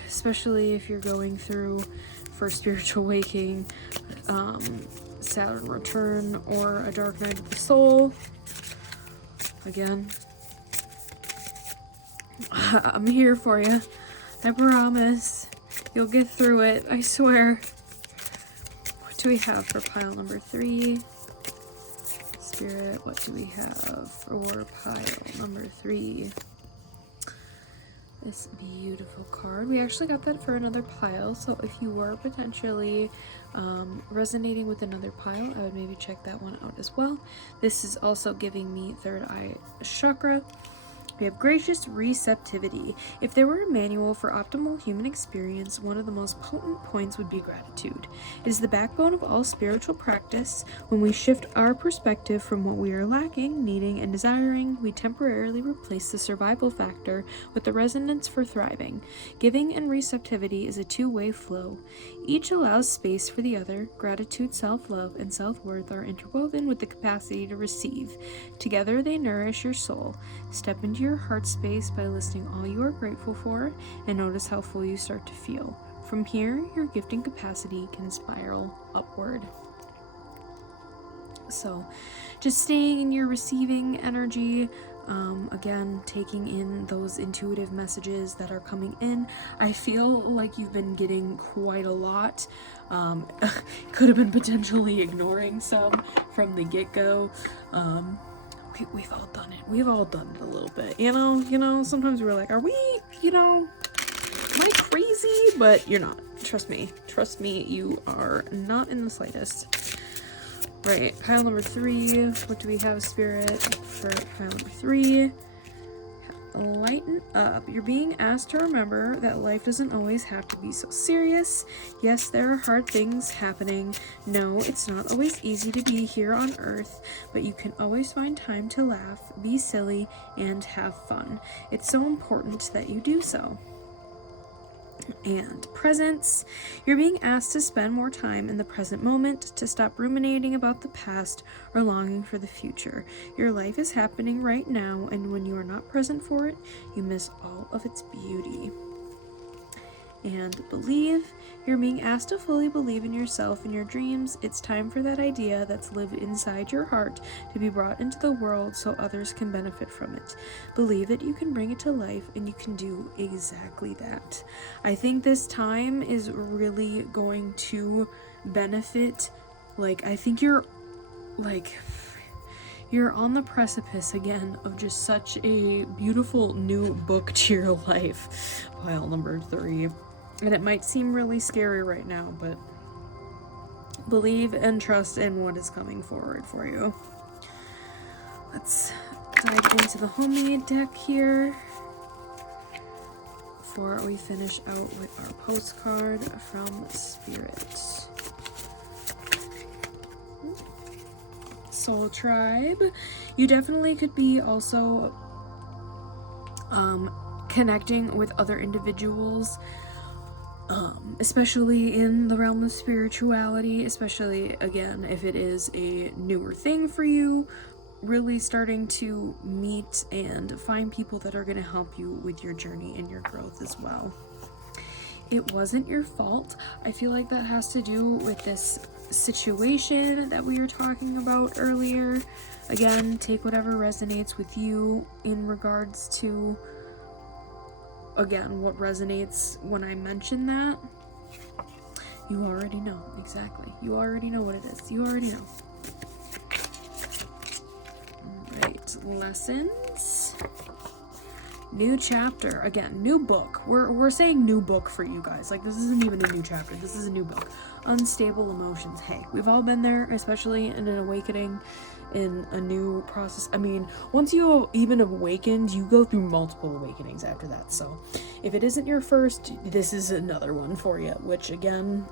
especially if you're going through for spiritual waking, Saturn return, or a dark night of the soul. Again, I'm here for you. I promise. You'll get through it. I swear. What do we have for pile number 3? Spirit, what do we have for pile number 3? This beautiful card. We actually got that for another pile, so if you were potentially resonating with another pile, I would maybe check that one out as well. This is also giving me third eye chakra. We have gracious receptivity. If there were a manual for optimal human experience, one of the most potent points would be gratitude. It is the backbone of all spiritual practice. When we shift our perspective from what we are lacking, needing, and desiring, we temporarily replace the survival factor with the resonance for thriving. Giving and receptivity is a two-way flow. Each allows space for the other. Gratitude, self-love, and self-worth are interwoven with the capacity to receive. Together they nourish your soul. Step into your heart space by listing all you are grateful for, and notice how full you start to feel. From here, your gifting capacity can spiral upward. So, just staying in your receiving energy, again, taking in those intuitive messages that are coming in. I feel like you've been getting quite a lot. Could have been potentially ignoring some from the get-go. We've all done it. We've all done it a little bit. You know, sometimes we're like, are we, am I crazy? But you're not. Trust me, you are not in the slightest. Right, pile number 3. What do we have, Spirit, for pile number 3? Lighten up. You're being asked to remember that life doesn't always have to be so serious. Yes, there are hard things happening. No, it's not always easy to be here on Earth, but you can always find time to laugh, be silly, and have fun. It's so important that you do so. And presence. You're being asked to spend more time in the present moment, to stop ruminating about the past or longing for the future. Your life is happening right now, and when you are not present for it, you miss all of its beauty. And believe. You're being asked to fully believe in yourself and your dreams. It's time for that idea that's lived inside your heart to be brought into the world so others can benefit from it. Believe that you can bring it to life, and you can do exactly that. I think this time is really going to benefit. I think you're like, you're on the precipice again of just such a beautiful new book to your life. Pile number 3. And it might seem really scary right now, but believe and trust in what is coming forward for you. Let's dive into the homemade deck here before we finish out with our postcard from Spirit. Soul Tribe. You definitely could be also connecting with other individuals, especially in the realm of spirituality, especially again if it is a newer thing for you, really starting to meet and find people that are going to help you with your journey and your growth as well. It wasn't your fault. I feel like that has to do with this situation that we were talking about earlier. Again, take whatever resonates with you in regards to, again, what resonates when I mention that. You already know, exactly. You already know what it is. You already know. Alright, lessons. New chapter. Again, new book. We're saying new book for you guys. Like, this isn't even a new chapter. This is a new book. Unstable emotions. Hey, we've all been there, especially in an awakening, in a new process. I mean, once you even awakened, you go through multiple awakenings after that. So if it isn't your first, this is another one for you, which again,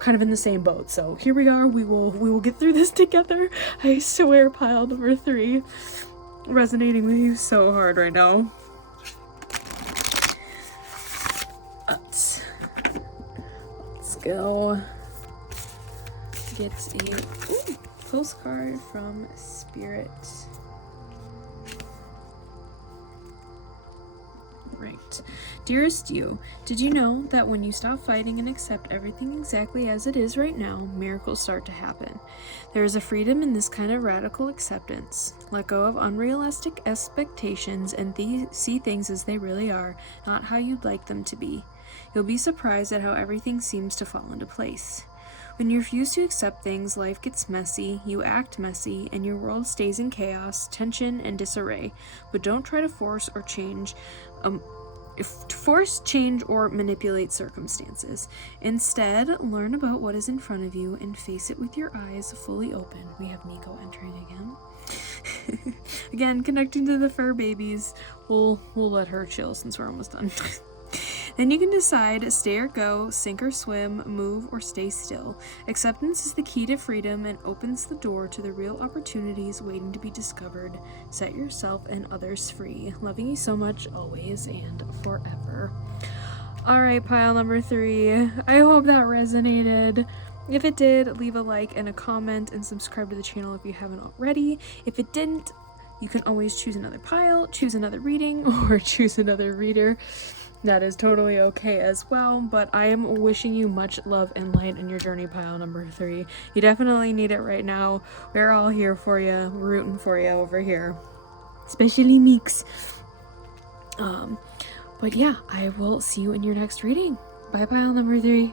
kind of in the same boat. So here we are. We will get through this together. I swear, pile number 3 resonating with you so hard right now. Let's go get a postcard from Spirit. Right. Dearest you, did you know that when you stop fighting and accept everything exactly as it is right now, miracles start to happen? There is a freedom in this kind of radical acceptance. Let go of unrealistic expectations and see things as they really are, not how you'd like them to be. You'll be surprised at how everything seems to fall into place. When you refuse to accept things, life gets messy, you act messy, and your world stays in chaos, tension, and disarray. But don't try to force, change, or manipulate circumstances. Instead, learn about what is in front of you and face it with your eyes fully open. We have Nico entering again. Again, connecting to the fur babies. We'll let her chill since we're almost done. Then you can decide, stay or go, sink or swim, move or stay still. Acceptance is the key to freedom and opens the door to the real opportunities waiting to be discovered. Set yourself and others free. Loving you so much, always and forever. Alright, pile number 3. I hope that resonated. If it did, leave a like and a comment and subscribe to the channel if you haven't already. If it didn't, you can always choose another pile, choose another reading, or choose another reader. That is totally okay as well, but I am wishing you much love and light in your journey, pile number 3. You definitely need it right now. We're all here for you, rooting for you over here. Especially Meeks. But yeah, I will see you in your next reading. Bye, pile number 3.